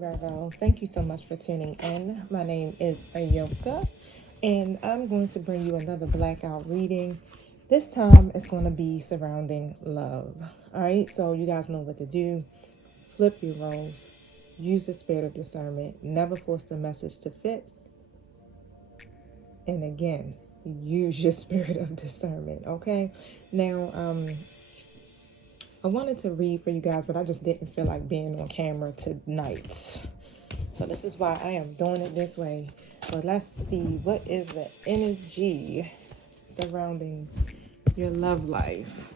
Virgo. Thank you so much for tuning in. My name is Ayoka, and I'm going to bring you another blackout reading. This time it's going to be surrounding love. All right, so you guys know what to do. Flip your roles. Use the spirit of discernment. Never force the message to fit. And again, use your spirit of discernment. Okay. Now, I wanted to read for you guys, but I just didn't feel like being on camera tonight. So this is why I am doing it this way. But let's see, what is the energy surrounding your love life?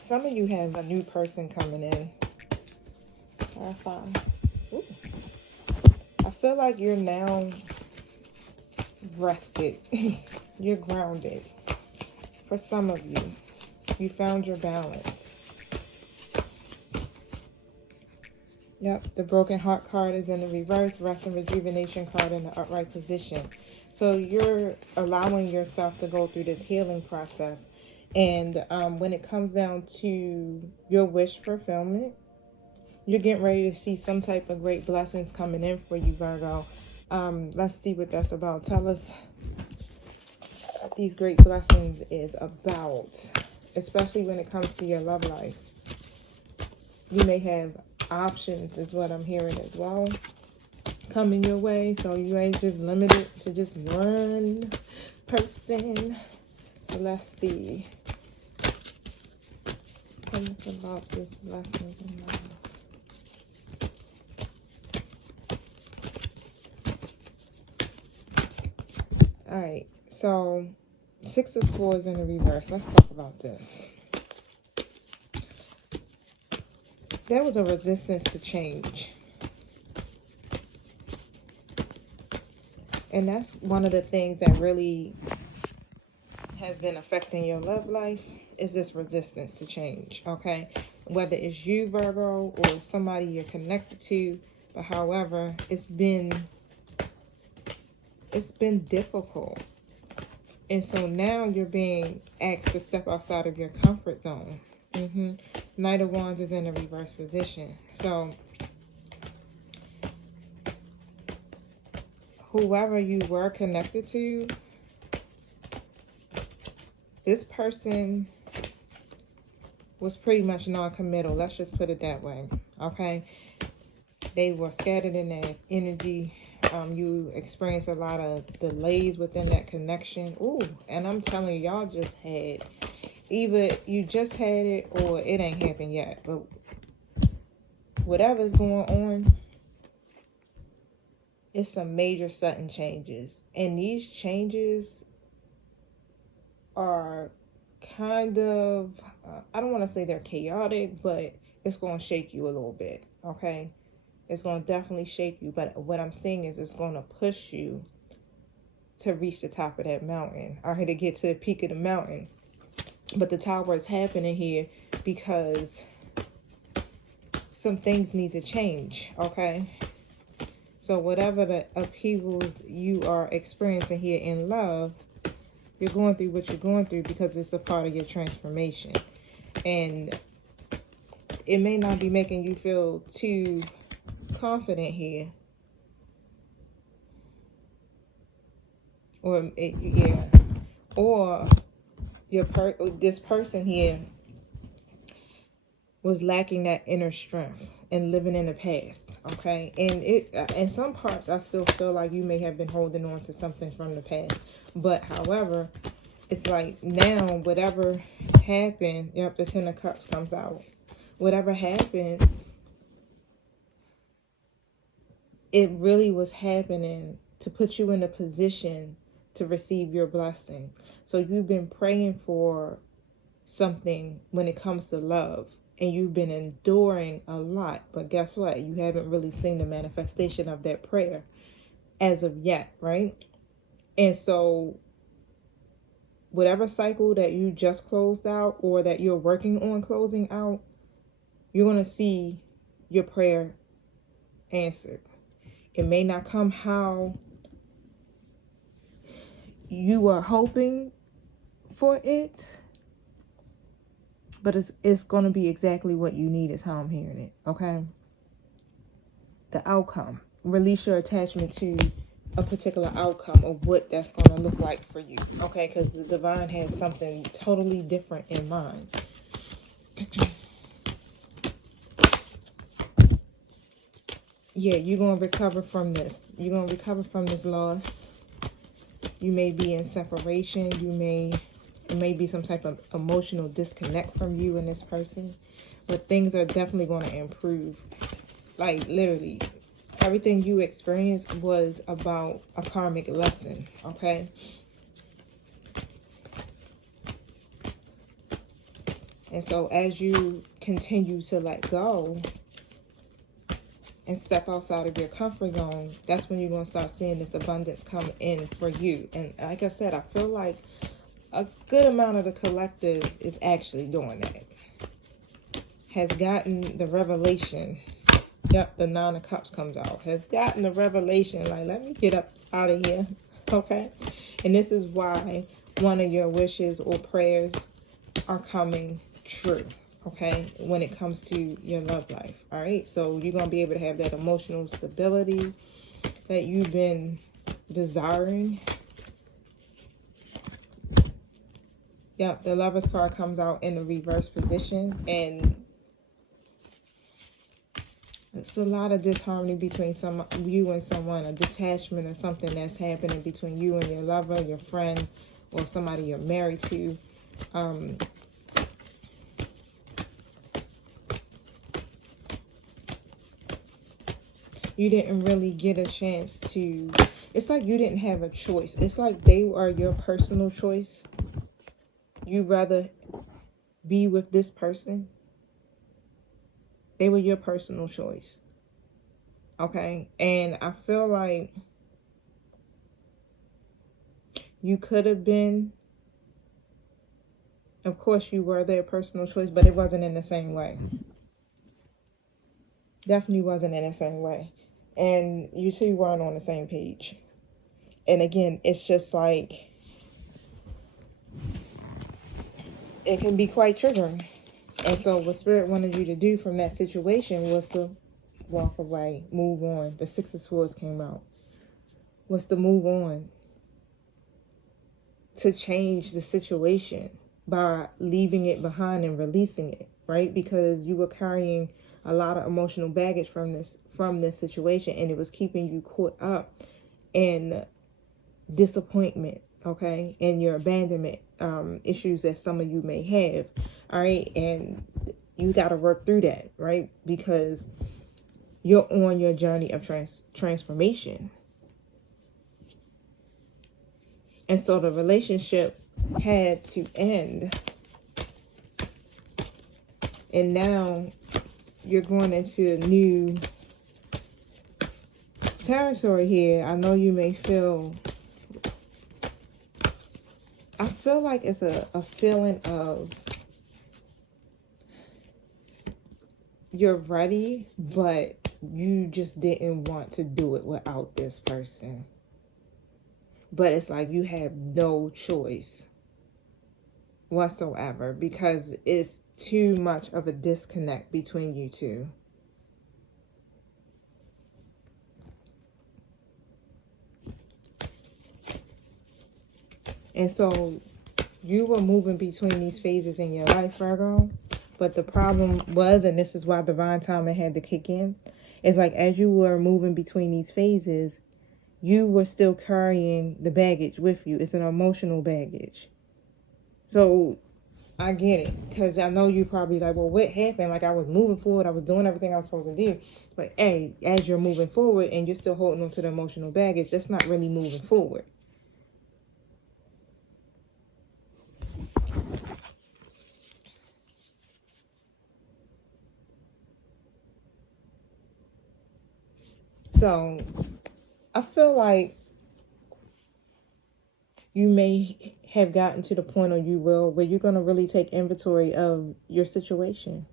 Some of you have a new person coming in. Ooh. I feel like you're now rested. You're grounded. For some of you, you found your balance. Yep, the broken heart card is in the reverse, rest and rejuvenation card in the upright position. So you're allowing yourself to go through this healing process. And when it comes down to your wish fulfillment, you're getting ready to see some type of great blessings coming in for you, Virgo. Let's see what that's about. Tell us what these great blessings is about, especially when it comes to your love life. You may have options is what I'm hearing as well coming your way, so you ain't just limited to just one person. So let's see. Tell us about this blessings in love. All right, so Six of Swords in the reverse. Let's talk about this. There was a resistance to change. And that's one of the things that really has been affecting your love life, is this resistance to change, okay? Whether it's you, Virgo, or somebody you're connected to, but however, it's been difficult. And so now you're being asked to step outside of your comfort zone. Knight of Wands is in a reverse position. So whoever you were connected to, this person was pretty much non-committal. Let's just put it that way, okay? They were scattered in that energy. You experienced a lot of delays within that connection. Ooh, and I'm telling you, y'all just had, either you just had it or it ain't happened yet. But whatever's going on, it's some major sudden changes. And these changes are kind of, I don't want to say they're chaotic, but it's going to shake you a little bit, okay? It's going to definitely shake you. But what I'm saying is it's going to push you to reach the top of that mountain, or to get to the peak of the mountain. But the tower is happening here because some things need to change, okay? So whatever the upheavals you are experiencing here in love, you're going through what you're going through because it's a part of your transformation. And it may not be making you feel too confident here. Or this person here was lacking that inner strength and living in the past, okay? And in some parts, I still feel like you may have been holding on to something from the past. But however, it's like now, whatever happened, yep, the Ten of Cups comes out. Whatever happened, it really was happening to put you in a position to receive your blessing. So you've been praying for something when it comes to love, and you've been enduring a lot, but guess what? You haven't really seen the manifestation of that prayer as of yet, right? And so whatever cycle that you just closed out, or that you're working on closing out, you're going to see your prayer answered. It may not come how you are hoping for it, but it's going to be exactly what you need, is how I'm hearing it, okay? the outcome. Release your attachment to a particular outcome of what that's going to look like for you. Okay, because the divine has something totally different in mind. Yeah, you're going to recover from this. You're going to recover from this loss. You may be in separation. It may be some type of emotional disconnect from you and this person. But things are definitely going to improve. Like, literally, everything you experienced was about a karmic lesson, okay? And so as you continue to let go and step outside of your comfort zone, that's when you're going to start seeing this abundance come in for you. And like I said, I feel like a good amount of the collective is actually doing that. Has gotten the revelation. Yep, the Nine of Cups comes out. Has gotten the revelation, like, let me get up out of here. Okay? And this is why one of your wishes or prayers are coming true. Okay? When it comes to your love life. Alright? So you're going to be able to have that emotional stability that you've been desiring. Yep, the Lover's card comes out in the reverse position. And it's a lot of disharmony between you and someone, a detachment or something that's happening between you and your lover, your friend, or somebody you're married to. You didn't really get a chance to, it's like you didn't have a choice. It's like they are your personal choice. You'd rather be with this person. They were your personal choice. Okay? And I feel like you could have been, of course you were their personal choice, but it wasn't in the same way. Definitely wasn't in the same way. And you two weren't on the same page. And again, it's just like, it can be quite triggering. And so what Spirit wanted you to do from that situation was to walk away, move on. The Six of Swords came out. Was to move on. To change the situation by leaving it behind and releasing it, right? Because you were carrying a lot of emotional baggage from this situation, and it was keeping you caught up in disappointment, okay, and your abandonment issues that some of you may have. All right, and you got to work through that, right? Because you're on your journey of transformation. And so the relationship had to end. And now you're going into new territory here. I know you may feel, I feel like it's a feeling of you're ready, but you just didn't want to do it without this person. But it's like you have no choice whatsoever because it's too much of a disconnect between you two. And so you were moving between these phases in your life, Virgo. But the problem was, and this is why divine timing had to kick in, is like as you were moving between these phases, you were still carrying the baggage with you. It's an emotional baggage. So I get it, because I know you probably like, well, what happened? Like, I was moving forward, I was doing everything I was supposed to do. But hey, as you're moving forward and you're still holding on to the emotional baggage, that's not really moving forward. So I feel like you may have gotten to the point, or you will, where you're going to really take inventory of your situation.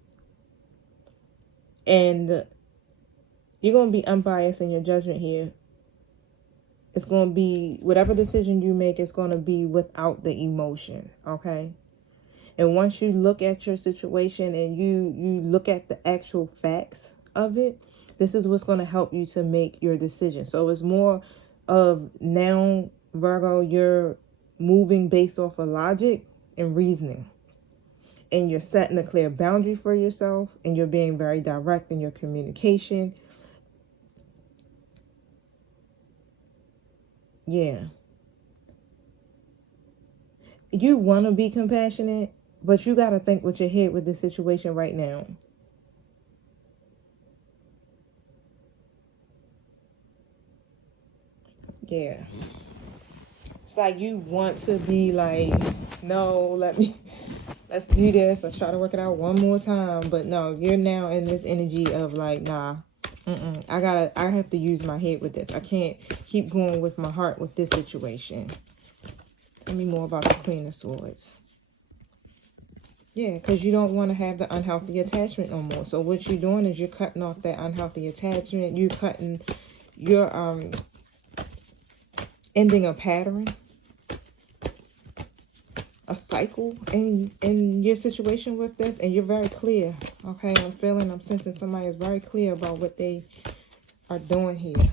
And you're going to be unbiased in your judgment here. It's going to be, whatever decision you make, it's going to be without the emotion, okay? And once you look at your situation and you look at the actual facts of it, This is what's going to help you to make your decision. So it's more of now, Virgo, you're moving based off of logic and reasoning. And you're setting a clear boundary for yourself. And you're being very direct in your communication. Yeah. You want to be compassionate, but you got to think with your head with the situation right now. Yeah. It's like you want to be like, no, let's do this. Let's try to work it out one more time. But no, you're now in this energy of like, nah, I have to use my head with this. I can't keep going with my heart with this situation. Tell me more about the Queen of Swords. Yeah, because you don't want to have the unhealthy attachment no more. So what you're doing is you're cutting off that unhealthy attachment. You're ending a pattern, a cycle in your situation with this, and you're very clear. Okay, I'm sensing somebody is very clear about what they are doing here.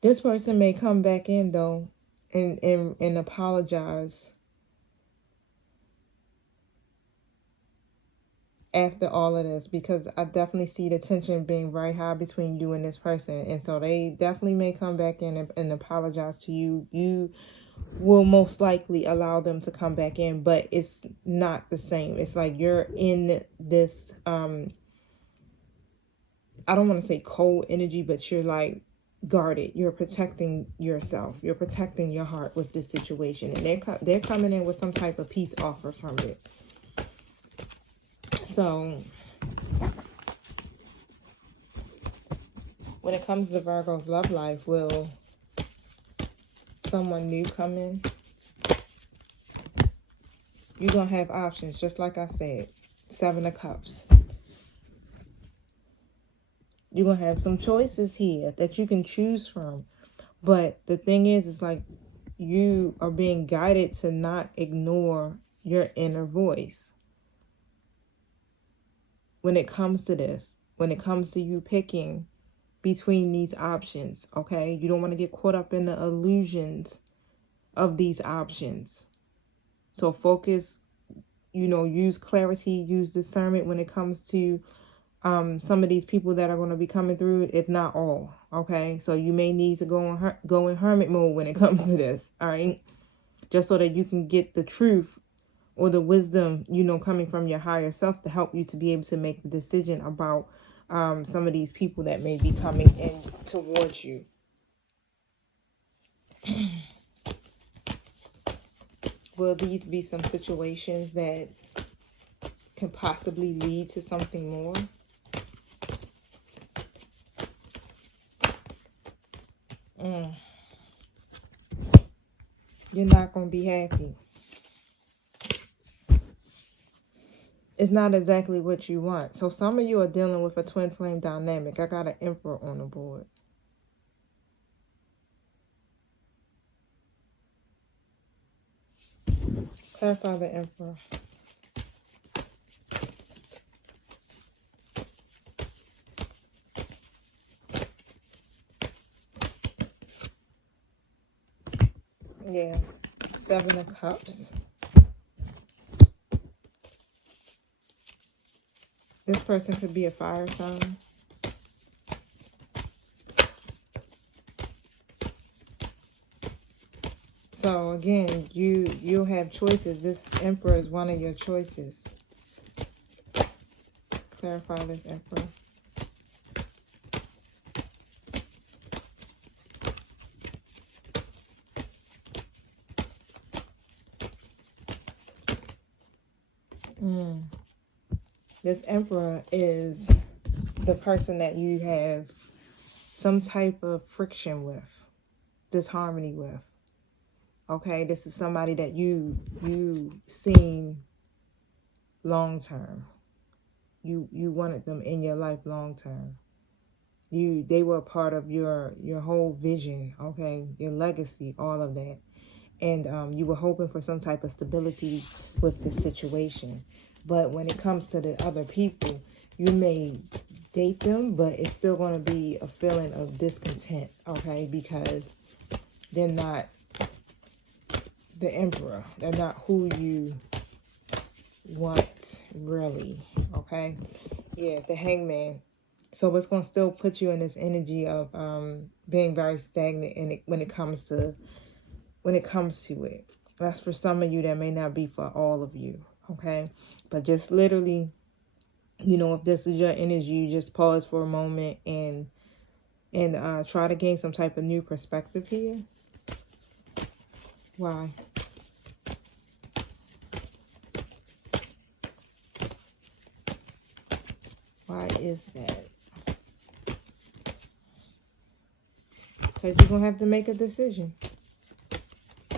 This person may come back in though and apologize after all of this, because I definitely see the tension being very high between you and this person. And so they definitely may come back in and apologize to you. You will most likely allow them to come back in, but it's not the same. It's like you're in this, I don't want to say cold energy, but you're like guarded. You're protecting yourself. You're protecting your heart with this situation. And they're coming in with some type of peace offer from it. So when it comes to Virgo's love life, will someone new come in? You're going to have options, just like I said. 7 of Cups. You're going to have some choices here that you can choose from. But the thing is, it's like you are being guided to not ignore your inner voice. When it comes to this, when it comes to you picking between these options, okay? You don't want to get caught up in the illusions of these options. So focus, use clarity, use discernment when it comes to some of these people that are going to be coming through, if not all, okay? So you may need to go in hermit mode when it comes to this, all right? Just so that you can get the truth or the wisdom, coming from your higher self to help you to be able to make the decision about some of these people that may be coming in towards you. Will these be some situations that can possibly lead to something more? You're not going to be happy. It's not exactly what you want. So some of you are dealing with a twin flame dynamic. I got an Emperor on the board. Clarify the Emperor. Yeah. 7 of Cups. This person could be a fire sign. So again, you'll have choices. This Emperor is one of your choices. Clarify this Emperor. This Emperor is the person that you have some type of friction with, disharmony with. Okay, this is somebody that you seen long term. You wanted them in your life long term. They were a part of your whole vision, okay, your legacy, all of that. And you were hoping for some type of stability with this situation. But when it comes to the other people, You may date them, but it's still going to be a feeling of discontent, okay? Because they're not the emperor. They're not who you want, really, okay? Yeah, the hangman. So it's going to still put you in this energy of being very stagnant when it comes to it. That's for some of you. That may not be for all of you, okay? But just literally, you know, if this is your energy, you just pause for a moment and try to gain some type of new perspective here. Why? Why is that? Because you're going to have to make a decision.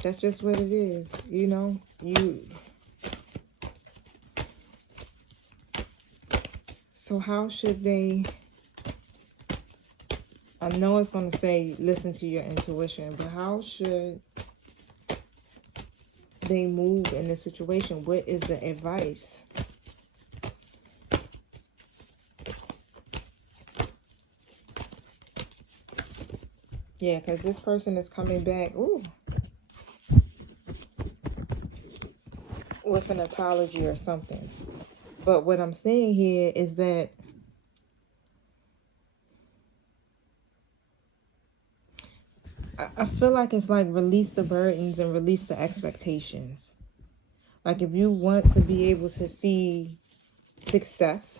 That's just what it is, you know? So how should they... I know it's going to say listen to your intuition, but how should they move in this situation? What is the advice? Yeah, because this person is coming back, ooh, with an apology or something. But what I'm saying here is that I feel like it's like release the burdens and release the expectations. Like if you want to be able to see success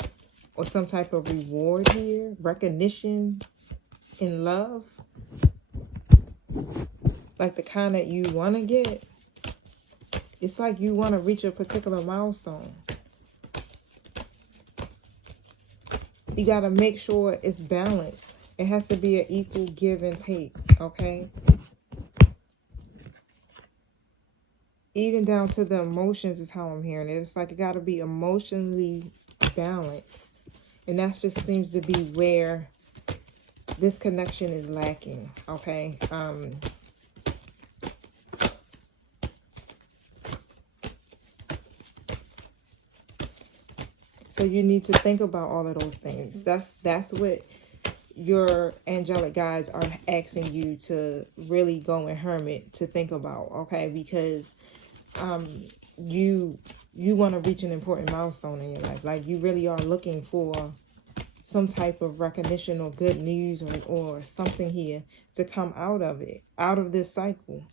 or some type of reward here, recognition in love, like the kind that you want to get, it's like you want to reach a particular milestone. You got to make sure it's balanced. It has to be an equal give and take, okay? Even down to the emotions is how I'm hearing it. It's like it got to be emotionally balanced. And that just seems to be where this connection is lacking, okay? So you need to think about all of those things. That's what your angelic guides are asking you to really go in hermit to think about, okay? Because you want to reach an important milestone in your life. Like you really are looking for some type of recognition or good news or something here to come out of it, out of this cycle.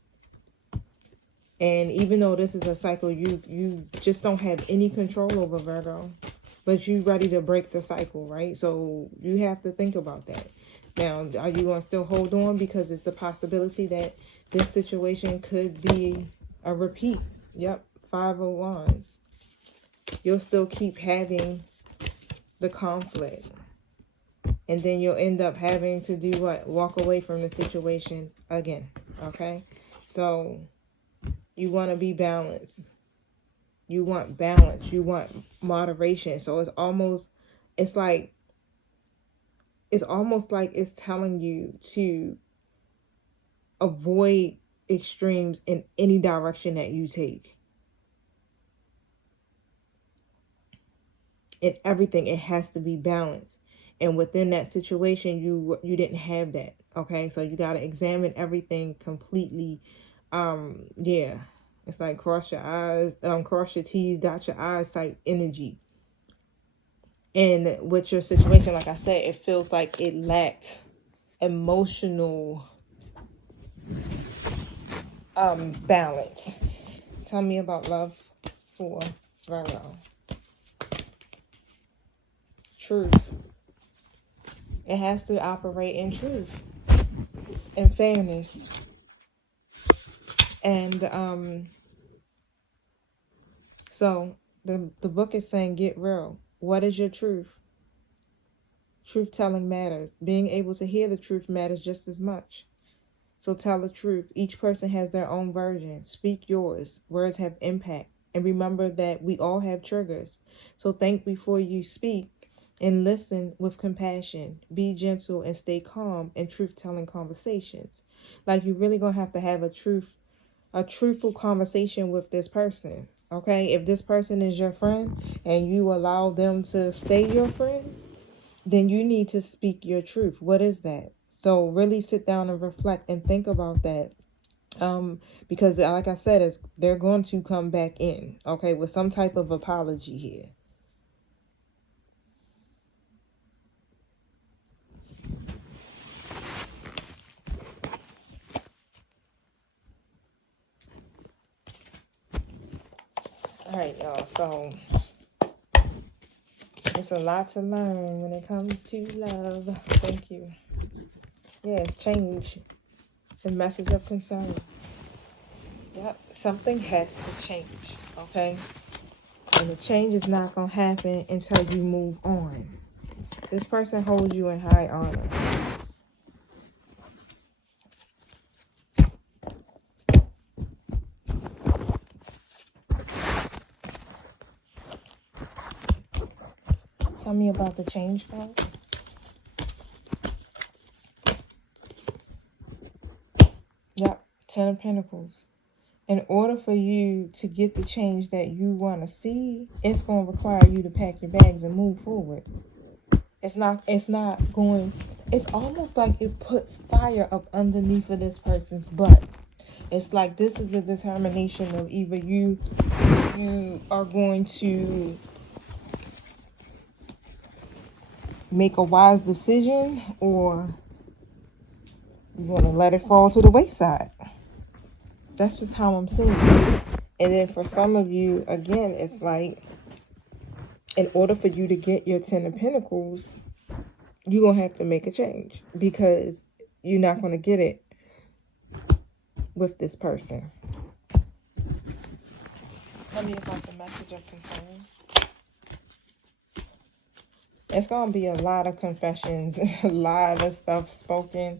And even though this is a cycle you just don't have any control over, Virgo, but you ready to break the cycle, right? So you have to think about that. Now, are you going to still hold on because it's a possibility that this situation could be a repeat? Yep, 5 of Wands. You'll still keep having the conflict. And then you'll end up having to do what? Walk away from the situation again, okay? So you want to be balanced. You want balance. You want moderation. So it's almost like it's telling you to avoid extremes in any direction that you take. In everything, it has to be balanced. And within that situation, you didn't have that. Okay, so you got to examine everything completely. Yeah, it's like cross your eyes, cross your T's, dot your I's type energy. And with your situation, like I said, it feels like it lacked emotional balance. Tell me about love for Virgo. Truth. It has to operate in truth and fairness. And so the book is saying get real. What is your truth? Truth telling matters. Being able to hear the truth matters just as much. So tell the truth. Each person has their own version. Speak yours. Words have impact. And remember that we all have triggers. So think before you speak and listen with compassion. Be gentle and stay calm in truth-telling conversations. Like you're really going to have a truthful conversation with this person. Okay, if this person is your friend and you allow them to stay your friend, then you need to speak your truth. What is that? So really sit down and reflect and think about that. Because like I said, they're going to come back in, okay, with some type of apology here. All right, y'all. So it's a lot to learn when it comes to love. Thank you. Yes, change. The message of concern. Yep, something has to change, okay? And the change is not going to happen until you move on. This person holds you in high honor. Tell me about the change card. Yep, Ten of Pentacles. In order for you to get the change that you want to see, it's going to require you to pack your bags and move forward. It's almost like it puts fire up underneath of this person's butt. It's like this is the determination of either you are going to make a wise decision or you're going to let it fall to the wayside. That's just how I'm seeing it. And then for some of you, again, it's like in order for you to get your Ten of Pentacles, you're going to have to make a change because you're not going to get it with this person. Tell me about the message of concern. It's going to be a lot of confessions, a lot of stuff spoken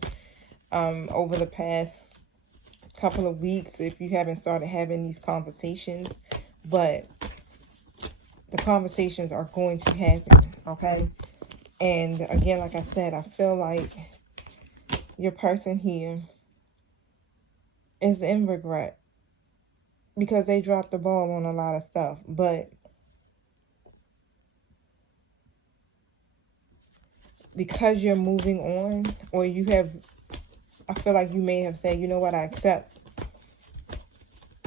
over the past couple of weeks if you haven't started having these conversations. But the conversations are going to happen, okay? And again, like I said, I feel like your person here is in regret because they dropped the ball on a lot of stuff. But because you're moving on, or I feel like you may have said, you know what, I accept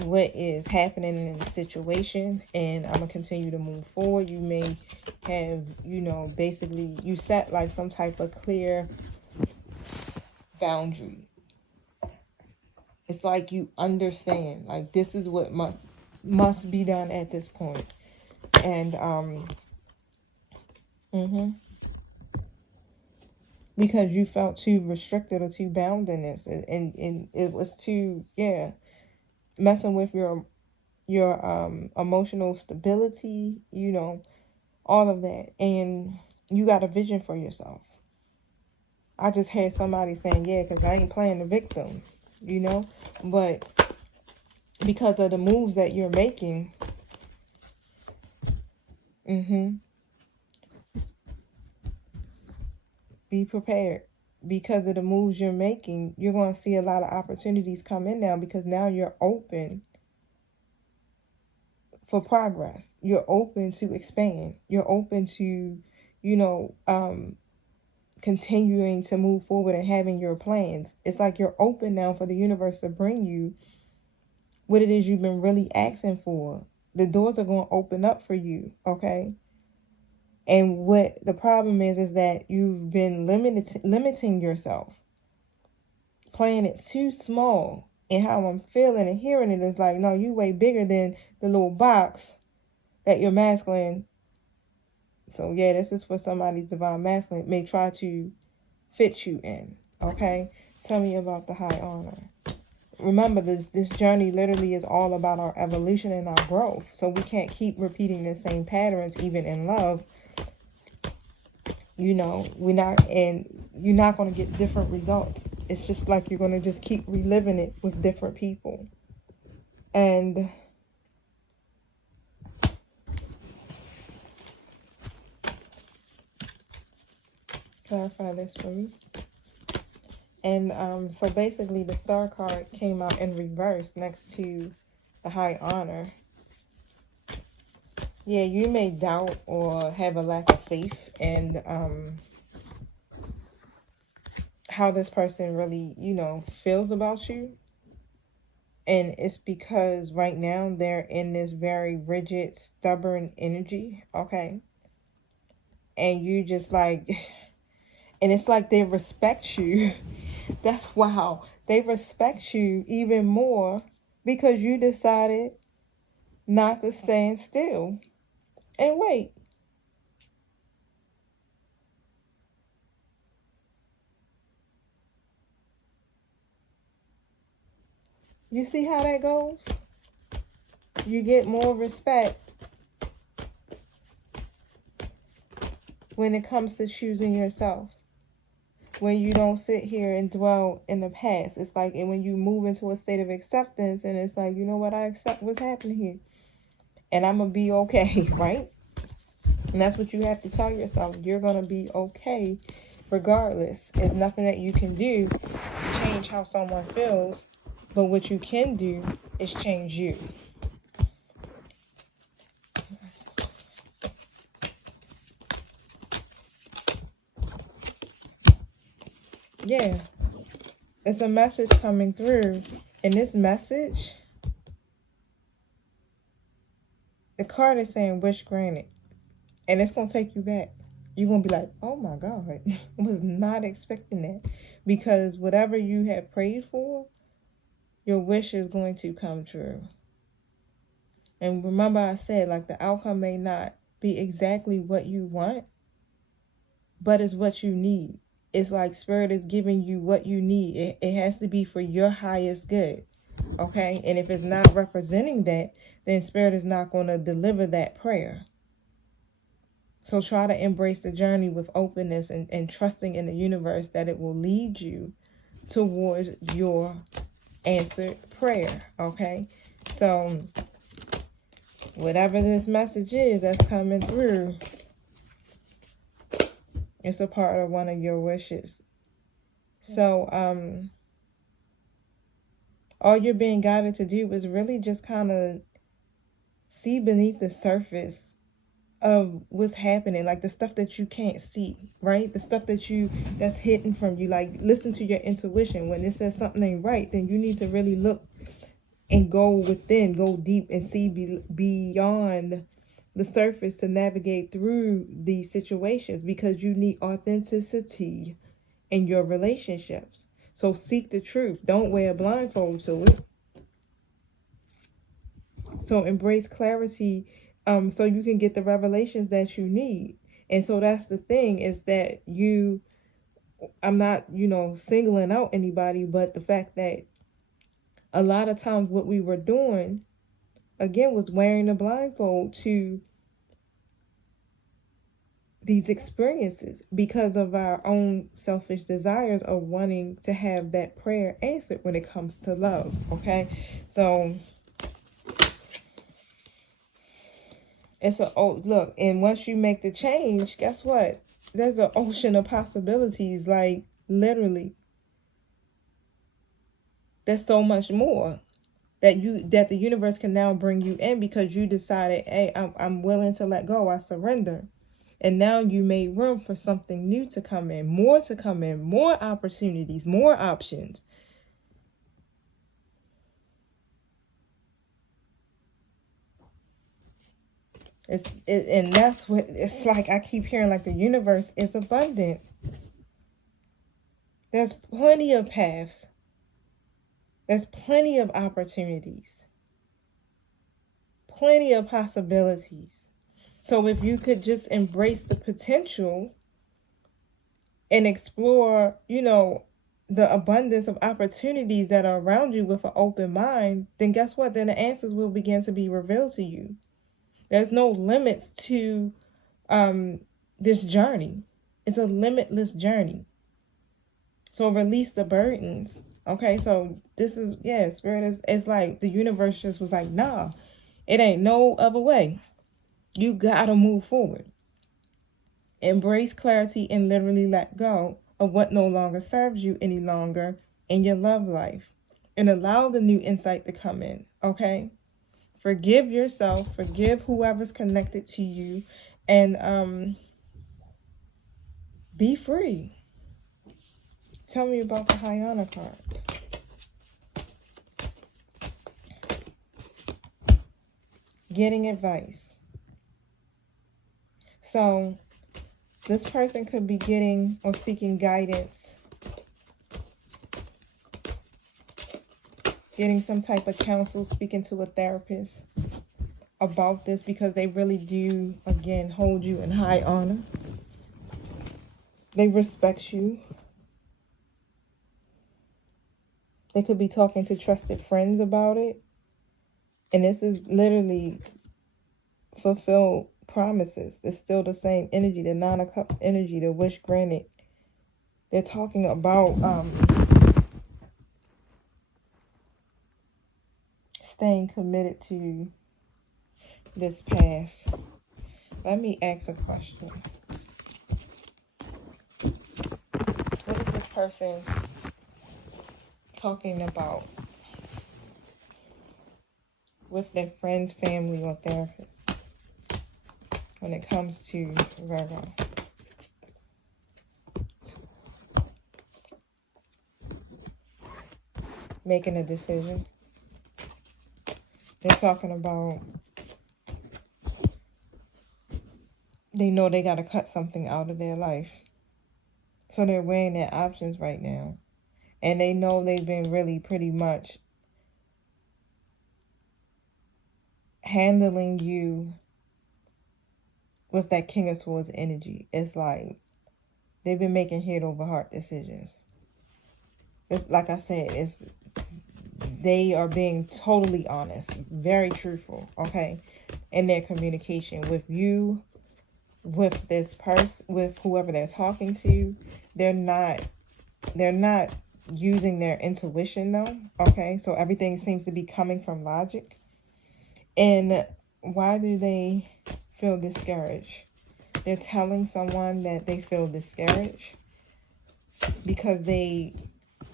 what is happening in the situation and I'm gonna continue to move forward. You may have, basically you set like some type of clear boundary. It's like you understand, like this is what must be done at this point. And because you felt too restricted or too bound in this, and it was too messing with your emotional stability, all of that. And you got a vision for yourself. I just heard somebody saying, yeah, because I ain't playing the victim, but because of the moves that you're making, be prepared. Because of the moves you're making, you're going to see a lot of opportunities come in now because now you're open for progress. You're open to expand. You're open to, continuing to move forward and having your plans. It's like you're open now for the universe to bring you what it is you've been really asking for. The doors are going to open up for you, okay? And what the problem is that you've been limiting yourself, playing it too small. And how I'm feeling and hearing it is like, no, you way bigger than the little box that your masculine. So yeah, this is for somebody's divine masculine may try to fit you in. Okay, tell me about the high honor. Remember, this journey literally is all about our evolution and our growth. So we can't keep repeating the same patterns, even in love. You're not going to get different results. It's just like you're going to just keep reliving it with different people. And clarify this for me. And so basically the star card came out in reverse next to the high honor. Yeah, you may doubt or have a lack of faith in how this person really, feels about you. And it's because right now they're in this very rigid, stubborn energy, okay? And you just like, and it's like they respect you. That's wow. They respect you even more because you decided not to stand still and wait. You see how that goes? You get more respect when it comes to choosing yourself. When you don't sit here and dwell in the past. It's like, and when you move into a state of acceptance, and it's like, you know what, I accept what's happening here. And I'm going to be okay, right? And that's what you have to tell yourself. You're going to be okay regardless. There's nothing that you can do to change how someone feels. But what you can do is change you. Yeah. It's a message coming through. And this message, the card is saying wish granted. And it's going to take you back. You're going to be like, oh my God, I was not expecting that. Because whatever you have prayed for, your wish is going to come true. And remember I said, like, the outcome may not be exactly what you want, but it's what you need. It's like Spirit is giving you what you need. It has to be for your highest good. Okay? And if it's not representing that, then Spirit is not going to deliver that prayer. So try to embrace the journey with openness and trusting in the universe that it will lead you towards your answered prayer. Okay? So whatever this message is that's coming through, it's a part of one of your wishes. So all you're being guided to do is really just kind of see beneath the surface of what's happening, like the stuff that you can't see, right? The stuff that's hidden from you. Like, listen to your intuition. When it says something ain't right, then you need to really look and go within, go deep, and see beyond the surface to navigate through these situations, because you need authenticity in your relationships. So seek the truth. Don't wear a blindfold to it. So embrace clarity, so you can get the revelations that you need. And so that's the thing, is that I'm not, singling out anybody, but the fact that a lot of times what we were doing, again, was wearing a blindfold to these experiences because of our own selfish desires of wanting to have that prayer answered when it comes to love. Okay? So it's look, and once you make the change, guess what? There's an ocean of possibilities, like, literally. There's so much more that the universe can now bring you in, because you decided, hey, I'm willing to let go. I surrender. And now you made room for something new to come in, more opportunities, more options. And that's what it's like. I keep hearing, like, the universe is abundant. There's plenty of paths. There's plenty of opportunities. Plenty of possibilities. So if you could just embrace the potential and explore, the abundance of opportunities that are around you with an open mind, then guess what? Then the answers will begin to be revealed to you. There's no limits to this journey. It's a limitless journey. So release the burdens. Okay, so this is, Spirit is, it's like the universe just was like, nah, it ain't no other way. You gotta move forward. Embrace clarity and literally let go of what no longer serves you any longer in your love life. And allow the new insight to come in, okay? Forgive yourself, forgive whoever's connected to you, and be free. Tell me about the High Honor card. Getting advice. So this person could be getting or seeking guidance, getting some type of counsel, speaking to a therapist about this, because they really do, again, hold you in high honor. They respect you. They could be talking to trusted friends about it. And this is literally fulfilled promises. It's still the same energy, the Nine of Cups energy, the wish granted. They're talking about staying committed to this path. Let me ask a question. What is this person talking about with their friends, family, or therapists when it comes to Virgo? Making a decision. They're talking about they know they got to cut something out of their life. So they're weighing their options right now. And they know they've been really pretty much handling you with that King of Swords energy. It's like they've been making head over heart decisions. It's like I said, they are being totally honest, very truthful, okay, in their communication with you, with this person, with whoever they're talking to. They're not using their intuition though, okay? So everything seems to be coming from logic. And why do they feel discouraged? They're telling someone that they feel discouraged because they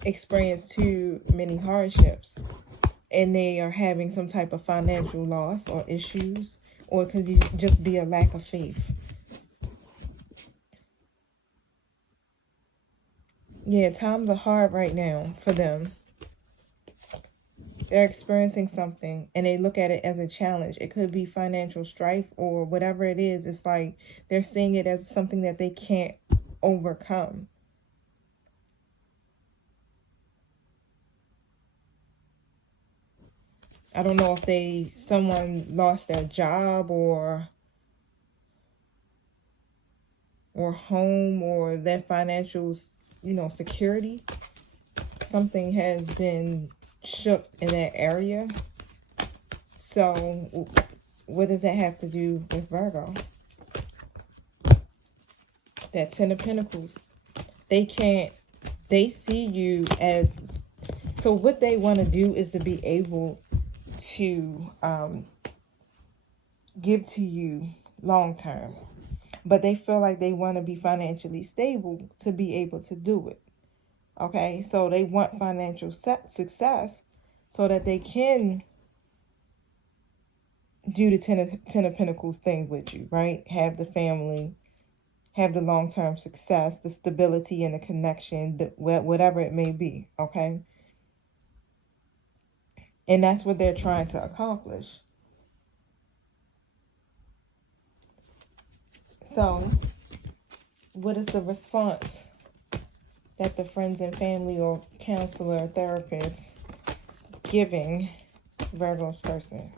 experienced too many hardships and they are having some type of financial loss or issues, or it could just be a lack of faith. Yeah, times are hard right now for them. They're experiencing something and they look at it as a challenge. It could be financial strife or whatever it is. It's like they're seeing it as something that they can't overcome. I don't know if someone lost their job or home or their financial, security. Something has been shook in that area. So what does that have to do with Virgo? That Ten of Pentacles. They see you as, so what they want to do is to be able to give to you long term. But they feel like they want to be financially stable to be able to do it. Okay, so they want financial success so that they can do the Ten of Pentacles thing with you, right? Have the family, have the long-term success, the stability and the connection, whatever it may be, okay? And that's what they're trying to accomplish. So, what is the response that the friends and family or counselor or therapist giving Virgo's person?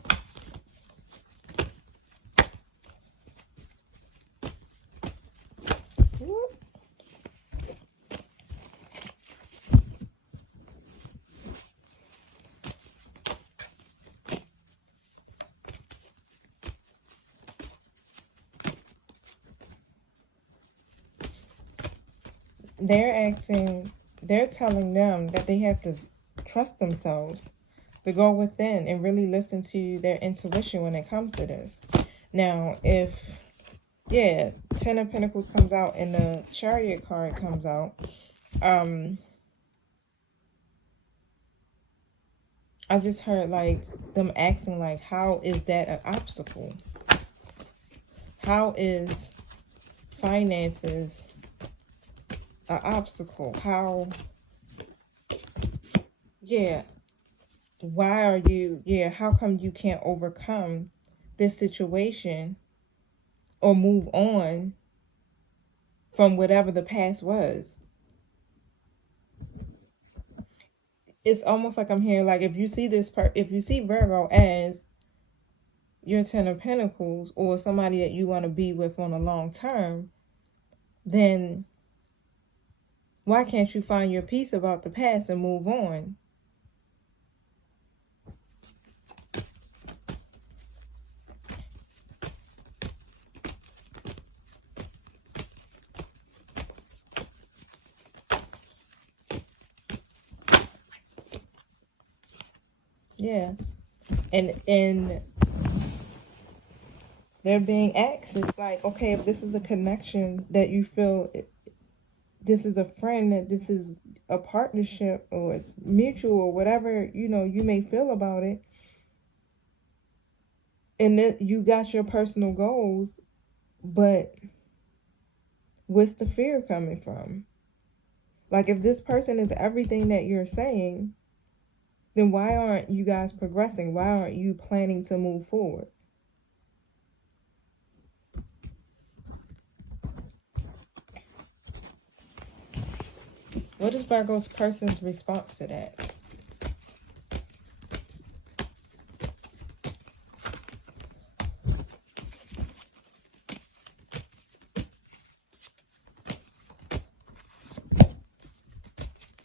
They're telling them that they have to trust themselves, to go within and really listen to their intuition when it comes to this. Now, Ten of Pentacles comes out and the Chariot card comes out, I just heard like them asking like, how is that an obstacle? How is finances an obstacle? How, yeah, why are you, yeah, how come you can't overcome this situation or move on from whatever the past was? It's almost like I'm hearing like, if you see if you see Virgo as your Ten of Pentacles or somebody that you want to be with on a long term, then why can't you find your peace about the past and move on? Yeah. And they're being asked, it's like, okay, if this is a connection that you feel, this is a friend, that this is a partnership, or it's mutual, or whatever, you know, you may feel about it, and then you got your personal goals, but what's the fear coming from? Like, if this person is everything that you're saying, then why aren't you guys progressing? Why aren't you planning to move forward? What is Virgo's person's response to that?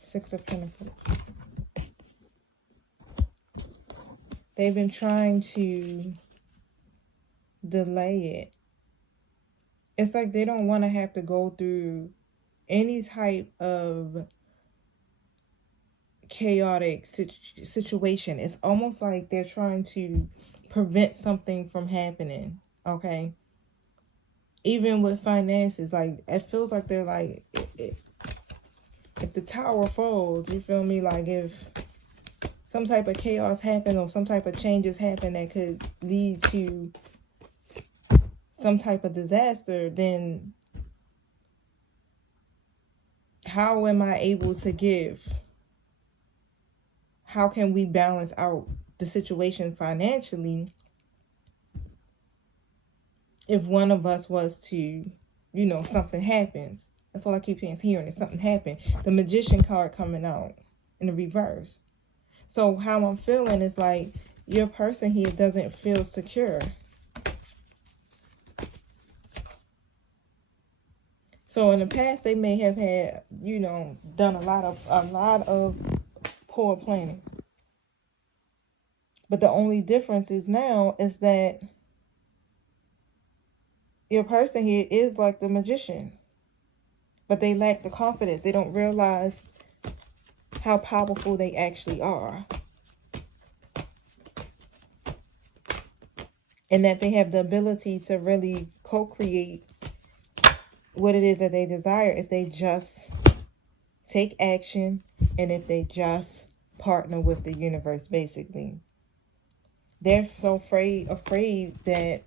Six of Pentacles. They've been trying to delay it. It's like they don't want to have to go through any type of chaotic situation. It's almost like they're trying to prevent something from happening. Okay. Even with finances, like, it feels like they're like, if the tower falls, you feel me? Like, if some type of chaos happen or some type of changes happen that could lead to some type of disaster, then how am I able to give? How can we balance out the situation financially if one of us was to, you know, something happens? That's all I keep hearing, is something happened. The Magician card coming out in the reverse. So how I'm feeling is like your person here doesn't feel secure. So in the past, they may have had, you know, done a lot of poor planning. But the only difference is now is that your person here is like the Magician, but they lack the confidence. They don't realize how powerful they actually are, and that they have the ability to really co-create what it is that they desire if they just take action and if they just partner with the universe. Basically, they're so afraid that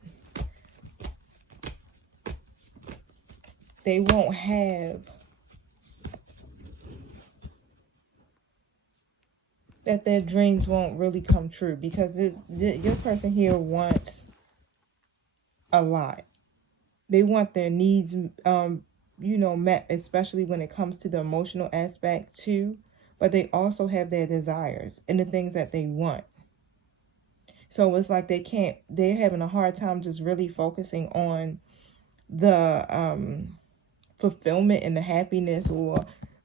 they won't have, that their dreams won't really come true, because your person here wants a lot. They want their needs, you know, met, especially when it comes to the emotional aspect too. But they also have their desires and the things that they want. So it's like they're having a hard time just really focusing on the fulfillment and the happiness or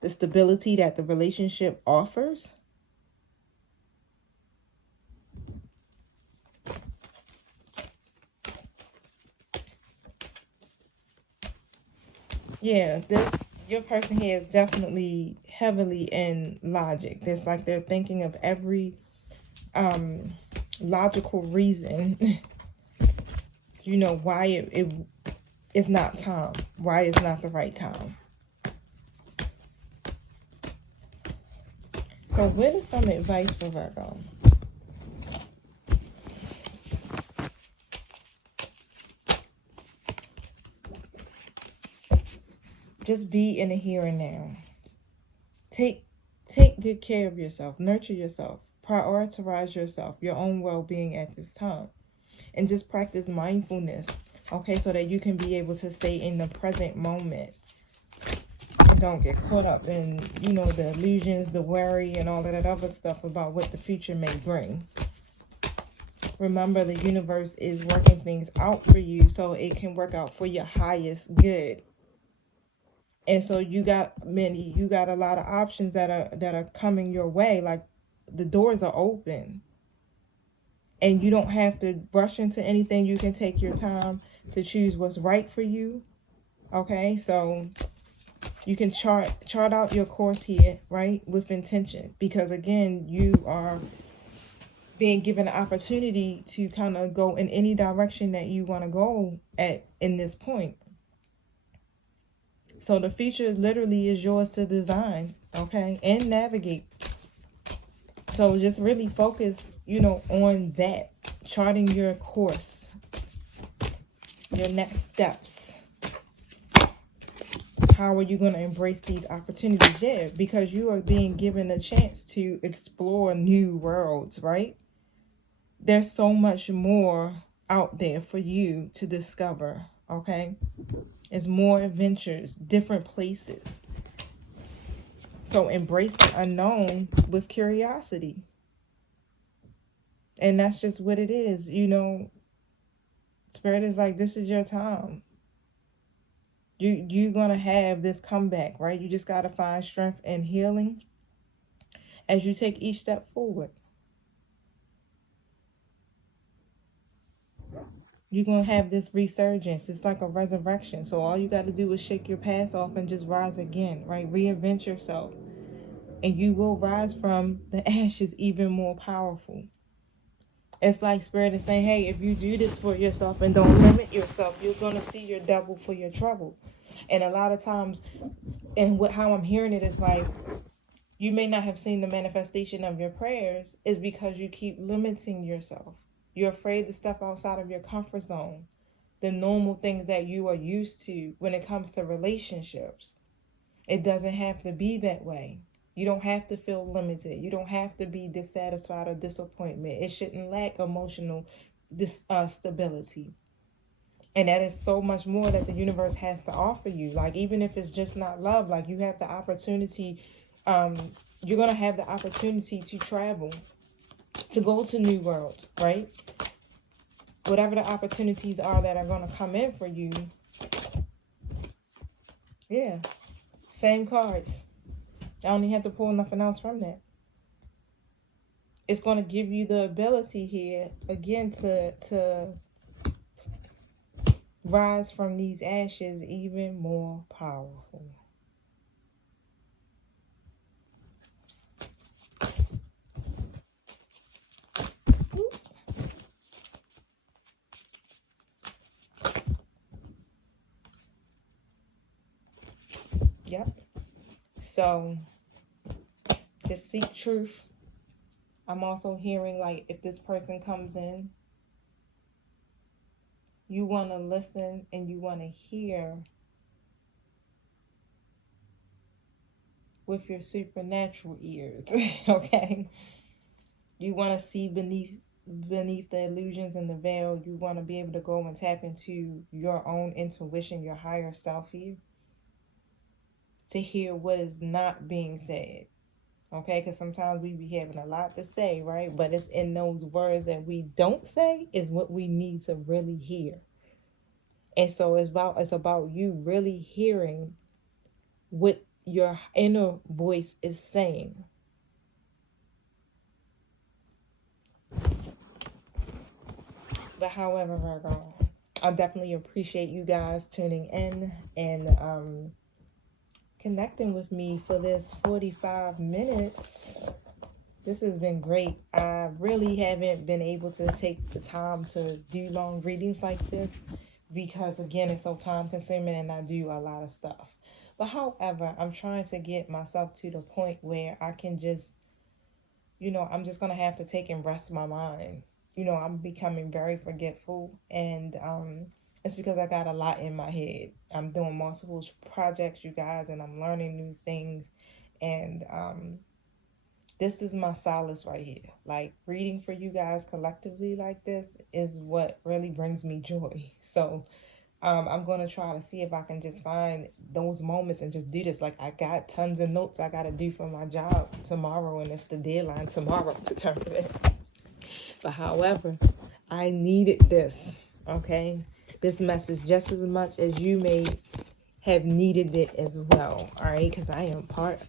the stability that the relationship offers. Yeah, your person here is definitely heavily in logic. There's like they're thinking of every logical reason, you know, why it is not time, why it's not the right time. So what is some advice for Virgo? just be in the here and now. Take good care of yourself, nurture yourself, prioritize yourself, your own well-being at this time, and just practice mindfulness, okay, so that you can be able to stay in the present moment. Don't get caught up in, the illusions, the worry, and all of that other stuff about what the future may bring. Remember, the universe is working things out for you so it can work out for your highest good. And so you got a lot of options that are coming your way. Like, the doors are open. And you don't have to rush into anything. You can take your time to choose what's right for you. Okay? So you can chart out your course here, right? With intention. Because again, you are being given an opportunity to kind of go in any direction that you want to go at in this point. So the future literally is yours to design, okay, and navigate. So just really focus, on that, charting your course, your next steps. How are you going to embrace these opportunities? Yeah, because you are being given a chance to explore new worlds, right? There's so much more out there for you to discover, okay? It's more adventures, different places. So embrace the unknown with curiosity. And that's just what it is. Spirit is like, this is your time. You're going to have this comeback, right? You just got to find strength and healing as you take each step forward. You're going to have this resurgence. It's like a resurrection. So all you got to do is shake your past off and just rise again, right? Reinvent yourself. And you will rise from the ashes even more powerful. It's like Spirit is saying, hey, if you do this for yourself and don't limit yourself, you're going to see your double for your trouble. And a lot of times, and how I'm hearing it is like, you may not have seen the manifestation of your prayers is because you keep limiting yourself. You're afraid to step outside of your comfort zone, the normal things that you are used to when it comes to relationships. It doesn't have to be that way. You don't have to feel limited. You don't have to be dissatisfied or disappointment. It shouldn't lack emotional stability. And that is so much more that the universe has to offer you. Like, even if it's just not love, like, you have the opportunity, you're going to have the opportunity to travel, to go to new worlds, right? Whatever the opportunities are that are going to come in for you. Yeah. Same cards. I don't even have to pull nothing else from that. It's going to give you the ability here, again, to rise from these ashes even more powerful. Yep. So just seek truth. I'm also hearing, like, if this person comes in, you want to listen and you want to hear with your supernatural ears, okay? You want to see beneath the illusions and the veil. You want to be able to go and tap into your own intuition, your higher self here, to hear what is not being said. Okay, because sometimes we be having a lot to say, right? But it's in those words that we don't say is what we need to really hear. And so it's about you really hearing what your inner voice is saying. But however, Virgo, I definitely appreciate you guys tuning in and connecting with me for this 45 minutes. This has been great. I really haven't been able to take the time to do long readings like this because, again, it's so time consuming and I do a lot of stuff. But however, I'm trying to get myself to the point where I can just, I'm just going to have to take and rest my mind. I'm becoming very forgetful, and It's because I got a lot in my head. I'm doing multiple projects, you guys, and I'm learning new things. And this is my solace right here. Like, reading for you guys collectively like this is what really brings me joy. So I'm going to try to see if I can just find those moments and just do this. Like, I got tons of notes I got to do for my job tomorrow, and it's the deadline tomorrow to turn it in. But however, I needed this, okay? This message just as much as you may have needed it as well, all right? Because I am part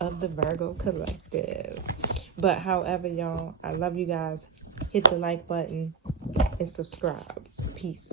of the Virgo collective. But however, y'all, I love you guys. Hit the like button and subscribe. Peace.